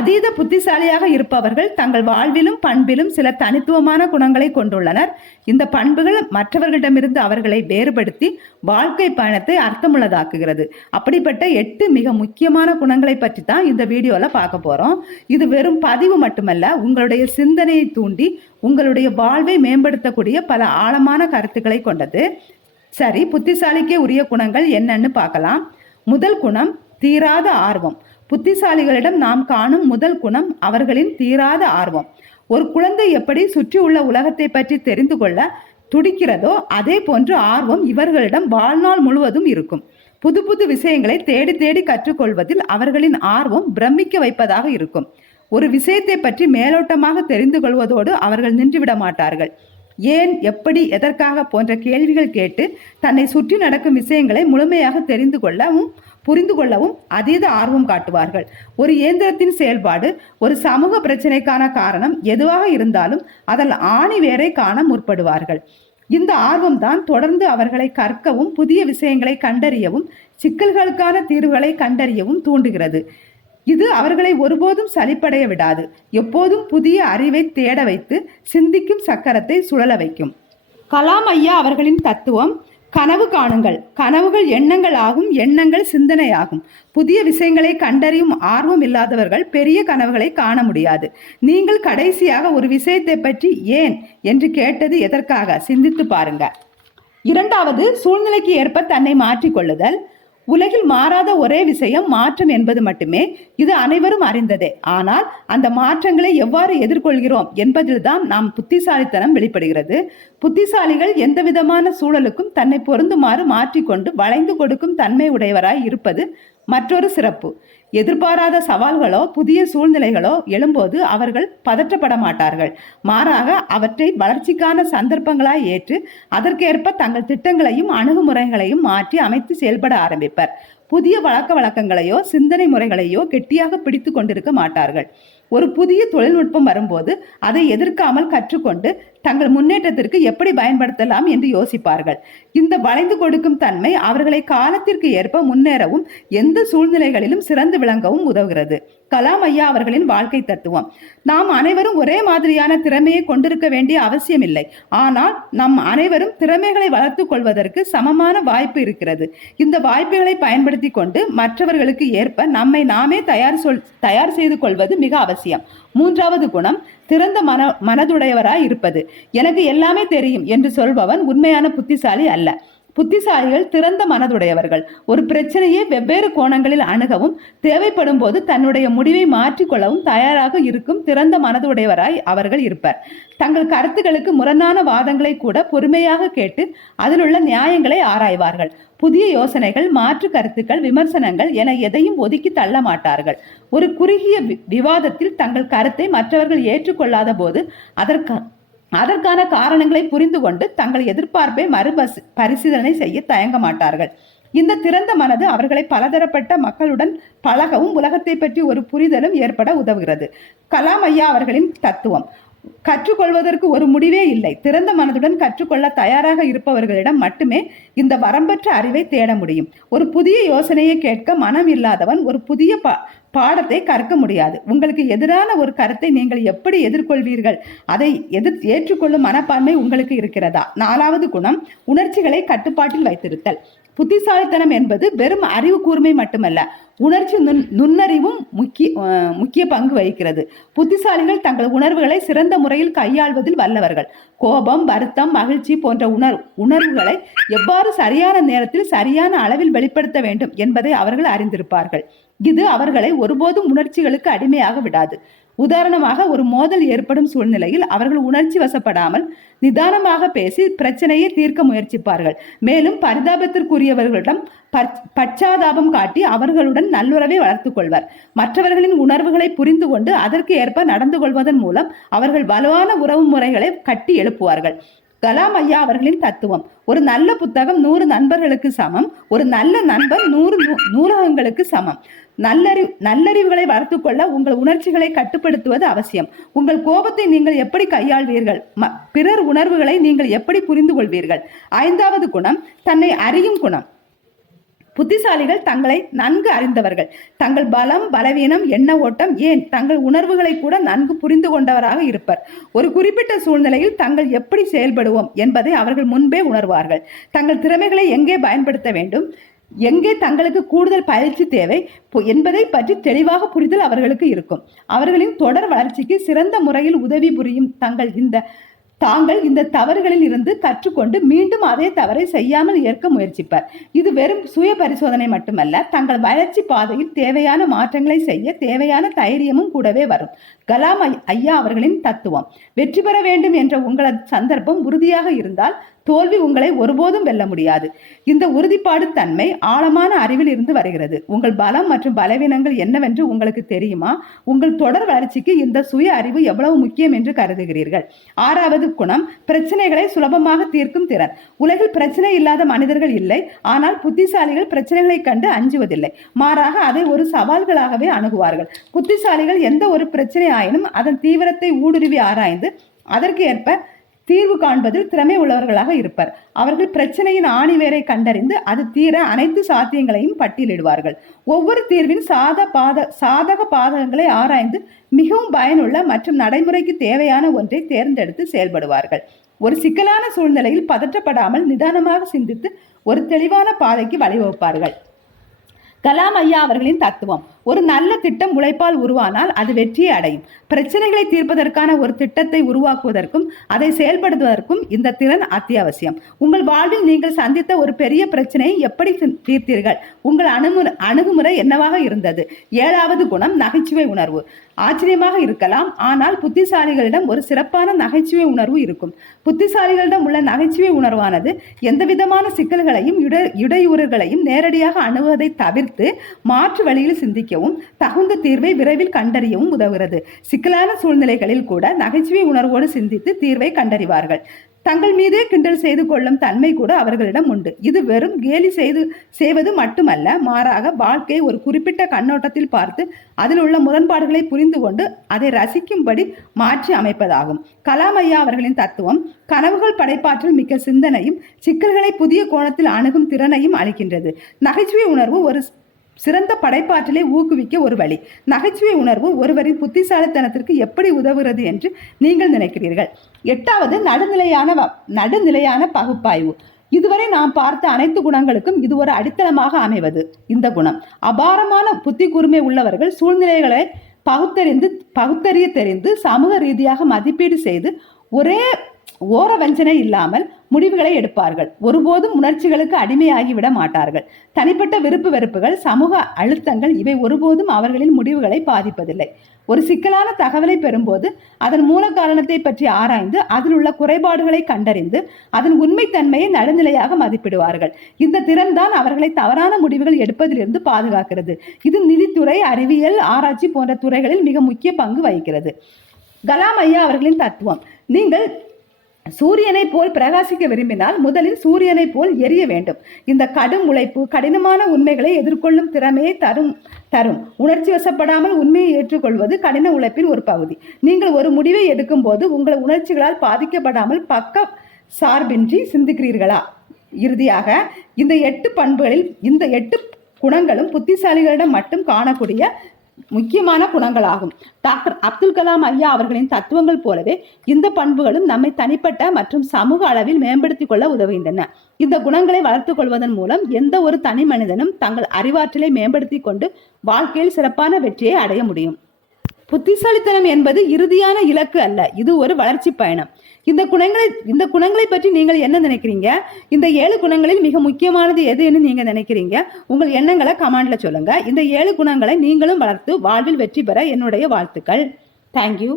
அதீத புத்திசாலியாக இருப்பவர்கள் தங்கள் வாழ்விலும் பண்பிலும் சில தனித்துவமான குணங்களை கொண்டுள்ளனர். இந்த பண்புகள் மற்றவர்களிடமிருந்து அவர்களை வேறுபடுத்தி வாழ்க்கை பயணத்தை அர்த்தமுள்ளதாக்குகிறது. அப்படிப்பட்ட எட்டு மிக முக்கியமான குணங்களை பற்றி தான் இந்த வீடியோவில் பார்க்க போகிறோம் இது வெறும் பதிவு மட்டுமல்ல உங்களுடைய சிந்தனையை தூண்டி உங்களுடைய வாழ்வை மேம்படுத்தக்கூடிய பல ஆழமான கருத்துக்களை கொண்டது. சரி புத்திசாலிக்கே உரிய குணங்கள் என்னன்னு பார்க்கலாம். முதல் குணம் தீராத ஆர்வம். புத்திசாலிகளிடம் நாம் காணும் முதல் குணம் அவர்களின் தீராத ஆர்வம். ஒரு குழந்தை எப்படி சுற்றியுள்ள உலகத்தை பற்றி தெரிந்து கொள்ள துடிக்கிறதோ அதே போன்று ஆர்வம் இவர்களிடம் வாழ்நாள் முழுவதும் இருக்கும். புது புது விஷயங்களை தேடி தேடி கற்றுக்கொள்வதில் அவர்களின் ஆர்வம் பிரமிக்க வைப்பதாக இருக்கும். ஒரு விஷயத்தை பற்றி மேலோட்டமாக தெரிந்து கொள்வதோடு அவர்கள் நின்றுவிட மாட்டார்கள். ஏன் எப்படி எதற்காக போன்ற கேள்விகள் கேட்டு தன்னை சுற்றி நடக்கும் விஷயங்களை முழுமையாக தெரிந்து கொள்ளவும் புரிந்து கொள்ளவும் அதீத ஆர்வம் காட்டுவார்கள். ஒரு இயந்திரத்தின் செயல்பாடு ஒரு சமூக பிரச்சனைக்கான காரணம் எதுவாக இருந்தாலும் அதில் ஆணி வேரை காண முற்படுவார்கள். இந்த ஆர்வம்தான் தொடர்ந்து அவர்களை கற்கவும் புதிய விஷயங்களை கண்டறியவும் சிக்கல்களுக்கான தீர்வுகளை கண்டறியவும் தூண்டுகிறது. இது அவர்களை ஒருபோதும் சலிப்படைய விடாது. எப்போதும் புதிய அறிவை தேட வைத்து சிந்திக்கும் சக்கரத்தை சுழல வைக்கும். கலாம் ஐயா அவர்களின் தத்துவம் கனவு காணுங்கள். கனவுகள் எண்ணங்கள் ஆகும் எண்ணங்கள் சிந்தனையாகும். புதிய விஷயங்களை கண்டறியும் ஆர்வம் இல்லாதவர்கள் பெரிய கனவுகளை காண முடியாது. நீங்கள் கடைசியாக ஒரு விஷயத்தை பற்றி ஏன் என்று கேட்டது எதற்காக? சிந்தித்து பாருங்க. இரண்டாவது சூழ்நிலைக்கு ஏற்ப தன்னை மாற்றிக்கொள்ளுதல். உலகில் மாறாத ஒரே விஷயம் மாற்றம் என்பது மட்டுமே. இது அனைவரும் அறிந்ததே. ஆனால் அந்த மாற்றங்களை எவ்வாறு எதிர்கொள்கிறோம் என்பதில்தான் நாம் புத்திசாலித்தனம் வெளிப்படுகிறது. புத்திசாலிகள் எந்த விதமான சூழலுக்கும் தன்னை பொருந்துமாறு மாற்றிக்கொண்டு வளைந்து கொடுக்கும் தன்மை உடையவராய் இருப்பது மற்றொரு சிறப்பு. எதிர்பாராத சவால்களோ புதிய சூழ்நிலைகளோ எழும்போது அவர்கள் பதற்றப்பட மாட்டார்கள் மாறாக அவற்றை வளர்ச்சிக்கான சந்தர்ப்பங்களாய் ஏற்று அதற்கேற்ப தங்கள் திட்டங்களையும் அணுகுமுறைகளையும் மாற்றி அமைத்து செயல்பட ஆரம்பிப்பர். புதிய வழக்க வழக்கங்களையோ சிந்தனை முறைகளையோ கெட்டியாக பிடித்து கொண்டிருக்க மாட்டார்கள். ஒரு புதிய தொழில்நுட்பம் வரும்போது அதை எதிர்க்காமல் கற்றுக்கொண்டு தங்கள் முன்னேற்றத்திற்கு எப்படி பயன்படுத்தலாம் என்று யோசிப்பார்கள். இந்த வளைந்து கொடுக்கும் தன்மை அவர்களை காலத்திற்கு ஏற்ப முன்னேறவும் எந்த சூழ்நிலைகளிலும் சிறந்து விளங்கவும் உதவுகிறது. கலாம் ஐயா அவர்களின் வாழ்க்கை தத்துவம். நாம் அனைவரும் ஒரே மாதிரியான திறமையை கொண்டிருக்க வேண்டிய அவசியமில்லை. ஆனால் நம் அனைவரும் திறமைகளை வளர்த்துக் கொள்வதற்கு சமமான வாய்ப்பு இருக்கிறது. இந்த வாய்ப்புகளை பயன்படுத்தி கொண்டு மற்றவர்களுக்கு ஏற்ப நம்மை நாமே தயார் சொல் தயார் செய்து கொள்வது மிக அவசியம். மூன்றாவது குணம் திறந்த மன மனதுடையவராய் இருப்பது. எனக்கு எல்லாமே தெரியும் என்று சொல்பவன் உண்மையான புத்திசாலி அல்ல. புத்திசாலிகள் திறந்த மனதுடையவர்கள். ஒரு பிரச்சனையை வெவ்வேறு கோணங்களில் அணுகவும் தேவைப்படும் போது தன்னுடைய முடிவை மாற்றிக்கொள்ளவும் தயாராக இருக்கும் திறந்த மனதுடையவராய் அவர்கள் இருப்பர். தங்கள் கருத்துக்களுக்கு முரணான வாதங்களை கூட பொறுமையாக கேட்டு அதிலுள்ள நியாயங்களை ஆராய்வார்கள். புதிய யோசனைகள் மாற்று கருத்துக்கள் விமர்சனங்கள் என எதையும் ஒதுக்கி தள்ள மாட்டார்கள். ஒரு குறுகிய வி- விவாதத்தில் தங்கள் கருத்தை மற்றவர்கள் ஏற்றுக்கொள்ளாத போது அதற்கு அதற்கான காரணங்களை புரிந்து கொண்டு தங்கள் எதிர்பார்ப்பை மறுபசி பரிசீலனை செய்ய தயங்க மாட்டார்கள். இந்த திறந்த மனது அவர்களை பலதரப்பட்ட மக்களுடன் பழகவும் உலகத்தை பற்றி ஒரு புரிதலும் ஏற்பட உதவுகிறது. கலாம் ஐயா அவர்களின் தத்துவம். கற்றுக்கொள்வதற்கு ஒரு முடிவே இல்லை. திறந்த மனதுடன் கற்றுக்கொள்ள தயாராக இருப்பவர்களிடம் மட்டுமே இந்த வரம்பற்ற அறிவை தேட முடியும். ஒரு புதிய யோசனையை கேட்க மனம் இல்லாதவன் ஒரு புதிய ப பாடத்தை கற்க முடியாது. உங்களுக்கு எதிரான ஒரு கருத்தை நீங்கள் எப்படி எதிர்கொள்வீர்கள்? அதை எதிர் ஏற்றுக்கொள்ளும் மனப்பான்மை உங்களுக்கு இருக்கிறதா? நாலாவது குணம் உணர்ச்சிகளை கட்டுப்பாட்டில் வைத்திருத்தல். புத்திசாலித்தனம் என்பது வெறும் அறிவு கூர்மை மட்டுமல்ல உணர்ச்சி நுண் நுண்ணறிவும் முக்கிய முக்கிய பங்கு வகிக்கிறது. புத்திசாலிகள் தங்கள் உணர்வுகளை சிறந்த முறையில் கையாள்வதில் வல்லவர்கள். கோபம் வருத்தம் மகிழ்ச்சி போன்ற உணர் உணர்வுகளை எவ்வாறு சரியான நேரத்தில் சரியான அளவில் வெளிப்படுத்த வேண்டும் என்பதை அவர்கள் அறிந்திருப்பார்கள். இது அவர்களை ஒருபோதும் உணர்ச்சிகளுக்கு அடிமையாக விடாது. உதாரணமாக ஒரு மோதல் ஏற்படும் சூழ்நிலையில் அவர்கள் உணர்ச்சி வசப்படாமல் நிதானமாக பேசி பிரச்சனையை தீர்க்க முயற்சிப்பார்கள். மேலும் பரிதாபத்திற்குரியவர்களிடம் பச்சாதாபம் காட்டி அவர்களுடன் நல்லுறவை வளர்த்துக் கொள்வர். மற்றவர்களின் உணர்வுகளை புரிந்து கொண்டு அதற்கு ஏற்ப நடந்து கொள்வதன் மூலம் அவர்கள் வலுவான உறவு முறைகளை கட்டி எழுப்புவார்கள். கலாம் ஐயா அவர்களின் தத்துவம். ஒரு நல்ல புத்தகம் நூறு நண்பர்களுக்கு சமம். ஒரு நல்ல நண்பர் நூறு நூ- நூலகங்களுக்கு சமம். நல்லறி நல்லறிவுகளை வளர்த்துக்கொள்ள உங்கள் உணர்ச்சிகளை கட்டுப்படுத்துவது அவசியம். உங்கள் கோபத்தை நீங்கள் எப்படி கையாள்வீர்கள்? ம- பிறர் உணர்வுகளை நீங்கள் எப்படி புரிந்து கொள்வீர்கள் ஐந்தாவது குணம் தன்னை அறியும் குணம். புத்திசாலிகள் தங்களை நன்கு அறிந்தவர்கள். தங்கள் பலம் பலவீனம் எண்ண ஓட்டம் ஏன்? தங்கள் உணர்வுகளை கூட நன்கு புரிந்து கொண்டவராக இருப்பர். ஒரு குறிப்பிட்ட சூழ்நிலையில் தங்கள் எப்படி செயல்படுவோம் என்பதை அவர்கள் முன்பே உணர்வார்கள். தங்கள் திறமைகளை எங்கே பயன்படுத்த வேண்டும்? எங்கே தங்களுக்கு கூடுதல் பயிற்சி தேவை? பொ- என்பதை பற்றி தெளிவாக புரிதல் அவர்களுக்கு இருக்கும். அவர்களின் தொடர் வளர்ச்சிக்கு சிறந்த முறையில் உதவி புரியும் தங்கள் இந்த தாங்கள் இந்த தவறுகளில் இருந்து கற்றுக்கொண்டு மீண்டும் அதே தவறை செய்யாமல் ஏற்க முயற்சிப்பர். இது வெறும் சுய பரிசோதனை மட்டுமல்ல தங்கள் வளர்ச்சி பாதையில் தேவையான மாற்றங்களை செய்ய தேவையான தைரியமும் கூடவே வரும். கலாம் ஐயா அவர்களின் தத்துவம். வெற்றி பெற வேண்டும் என்ற உங்களது சந்தர்ப்பம் உறுதியாக இருந்தால் தோல்வி உங்களை ஒருபோதும் வெல்ல முடியாது. இந்த உறுதிப்பாடு தன்மை ஆழமான அறிவில் இருந்து வருகிறது. உங்கள் பலம் மற்றும் பலவீனங்கள் என்னவென்று உங்களுக்கு தெரியுமா? உங்கள் தொடர் வளர்ச்சிக்கு இந்த சுய அறிவு எவ்வளவு முக்கியம் என்று கருதுகிறீர்கள்? ஆறாவது குணம் பிரச்சனைகளை சுலபமாக தீர்க்கும் திறன். உலகில் பிரச்சனை இல்லாத மனிதர்கள் இல்லை ஆனால் புத்திசாலிகள் பிரச்சனைகளை கண்டு அஞ்சுவதில்லை. மாறாக அதை ஒரு சவால்களாகவே அணுகுவார்கள். புத்திசாலிகள் எந்த ஒரு பிரச்சனை ஆயினும் அதன் தீவிரத்தை ஊடுருவி ஆராய்ந்து அதற்கு ஏற்ப தீர்வு காண்பதில் திறமை உள்ளவர்களாக இருப்பர். அவர்கள் பிரச்சனையின் ஆணிவேரை கண்டறிந்து அது தீர அனைத்து சாத்தியங்களையும் பட்டியலிடுவார்கள். ஒவ்வொரு தீர்வின் சாத பாத சாதக பாதகங்களை ஆராய்ந்து மிகவும் பயனுள்ள மற்றும் நடைமுறைக்கு தேவையான ஒன்றை தேர்ந்தெடுத்து செயல்படுவார்கள். ஒரு சிக்கலான சூழ்நிலையில் பதற்றப்படாமல் நிதானமாக சிந்தித்து ஒரு தெளிவான பாதைக்கு வழிவகுப்பார்கள். கலாம் ஐயா அவர்களின் தத்துவம். ஒரு நல்ல திட்டம் உழைப்பால் உருவானால் அது வெற்றியை அடையும். பிரச்சனைகளை தீர்ப்பதற்கான ஒரு திட்டத்தை உருவாக்குவதற்கும் அதை செயல்படுத்துவதற்கும் இந்த திறன் அத்தியாவசியம். உங்கள் வாழ்வில் நீங்கள் சந்தித்த ஒரு பெரிய பிரச்சனையை எப்படி தீர்த்தீர்கள்? உங்கள் அணுமுறை அணுகுமுறை என்னவாக இருந்தது? ஏழாவது குணம் நகைச்சுவை உணர்வு. ஆச்சரியமாக இருக்கலாம் ஆனால் புத்திசாலிகளிடம் ஒரு சிறப்பான நகைச்சுவை உணர்வு இருக்கும். புத்திசாலிகளிடம் உள்ள நகைச்சுவை உணர்வானது எந்த விதமான சிக்கல்களையும் இட இடையூறுகளையும் நேரடியாக அணுகுவதை தவிர்த்து மாற்று வழியில் சிந்திக்கவும் தகுந்த தீர்வை விரைவில் கண்டறியவும் உதவுகிறது. சிக்கலான சூழ்நிலைகளில் கூட நகைச்சுவை உணர்வோடு சிந்தித்து தீர்வை கண்டறிவார்கள். தங்கள் மீதே கிண்டல் செய்து கொள்ளும் தன்மை கூட அவர்களிடம் உண்டு. இது வெறும் கேலி செய்து செய்வது மட்டுமல்ல மாறாக வாழ்க்கையை ஒரு குறிப்பிட்ட கண்ணோட்டத்தில் பார்த்து அதில் உள்ள முரண்பாடுகளை புரிந்து கொண்டு அதை ரசிக்கும்படி மாற்றி அமைப்பதாகும். கலாம் ஐயா அவர்களின் தத்துவம் கனவுகள் படைப்பாற்றல் மிக்க சிந்தனையும் சிக்கல்களை புதிய கோணத்தில் அணுகும் திறனையும் அளிக்கின்றது. நகைச்சுவை உணர்வு ஒரு சிறந்த படைப்பாற்றலை ஊக்குவிக்க ஒரு வழி. நகைச்சுவை உணர்வு ஒருவரின் புத்திசாலித்தனத்திற்கு எப்படி உதவுகிறது என்று நீங்கள் நினைக்கிறீர்கள். எட்டாவது நடுநிலையான வ- நடுநிலையான பகுப்பாய்வு. இதுவரை நாம் பார்த்த அனைத்து குணங்களுக்கும் இது ஒரு அடித்தளமாக அமைவது இந்த குணம். அபாரமான புத்தி கூர்மை உள்ளவர்கள் சூழ்நிலைகளை பகுத்தறிந்து பகுத்தறிய தெரிந்து சமூக ரீதியாக மதிப்பீடு செய்து ஒரே ஓர வஞ்சனை இல்லாமல் முடிவுகளை எடுப்பார்கள். ஒருபோதும் உணர்ச்சிகளுக்கு அடிமையாகி விட மாட்டார்கள். தனிப்பட்ட விருப்பு வெறுப்புகள் சமூக அழுத்தங்கள் இவை ஒருபோதும் அவர்களின் முடிவுகளை பாதிப்பதில்லை. ஒரு சிக்கலான தகவலை பெறும்போது அதன் மூல காரணத்தை பற்றி ஆராய்ந்து அதில் உள்ள குறைபாடுகளை கண்டறிந்து அதன் உண்மைத்தன்மையை நடுநிலையாக மதிப்பிடுவார்கள். இந்த திறன்தான் அவர்களை தவறான முடிவுகள் எடுப்பதிலிருந்து பாதுகாக்கிறது. இது நிதித்துறை அறிவியல் ஆராய்ச்சி போன்ற துறைகளில் மிக முக்கிய பங்கு வகிக்கிறது. கலாம் ஐயா அவர்களின் தத்துவம். நீங்கள் சூரியனை போல் பிரகாசிக்க விரும்பினால் முதலில் சூரியனை போல் எரிய வேண்டும். இந்த கடும் உழைப்பு கடினமான உண்மைகளை எதிர்கொள்ளும் திறமையை தரும் தரும். உணர்ச்சி வசப்படாமல் உண்மையை ஏற்றுக்கொள்வது கடின உழைப்பின் ஒரு பகுதி. நீங்கள் ஒரு முடிவை எடுக்கும் போது உங்கள் உணர்ச்சிகளால் பாதிக்கப்படாமல் பக்க சார்பின்றி சிந்திக்கிறீர்களா? இறுதியாக இந்த எட்டு பண்புகளில் இந்த எட்டு குணங்களும் புத்திசாலிகளிடம் மட்டும் காணக்கூடிய முக்கியமான குணங்களாகும். டாக்டர் அப்துல் கலாம் ஐயா அவர்களின் தத்துவங்கள் போலவே இந்த பண்புகளும் நம்மை தனிப்பட்ட மற்றும் சமூக அளவில் மேம்படுத்திக் கொள்ள உதவுகின்றன. இந்த குணங்களை வளர்த்துக் கொள்வதன் மூலம் எந்த ஒரு தனி மனிதனும் தங்கள் அறிவாற்றலை மேம்படுத்திக் கொண்டு வாழ்க்கையில் சிறப்பான வெற்றியை அடைய முடியும். புத்திசாலித்தனம் என்பது இறுதியான இலக்கு அல்ல. இது ஒரு வளர்ச்சி பயணம். இந்த குணங்களை இந்த குணங்களை பற்றி நீங்கள் என்ன நினைக்கிறீங்க? இந்த ஏழு குணங்களில் மிக முக்கியமானது எதுன்னு நீங்க நினைக்கிறீங்க? உங்கள் எண்ணங்களை கமெண்ட்ல சொல்லுங்க. இந்த ஏழு குணங்களை நீங்களும் வளர்த்து வாழ்வில் வெற்றி பெற என்னுடைய வாழ்த்துக்கள். தேங்க்யூ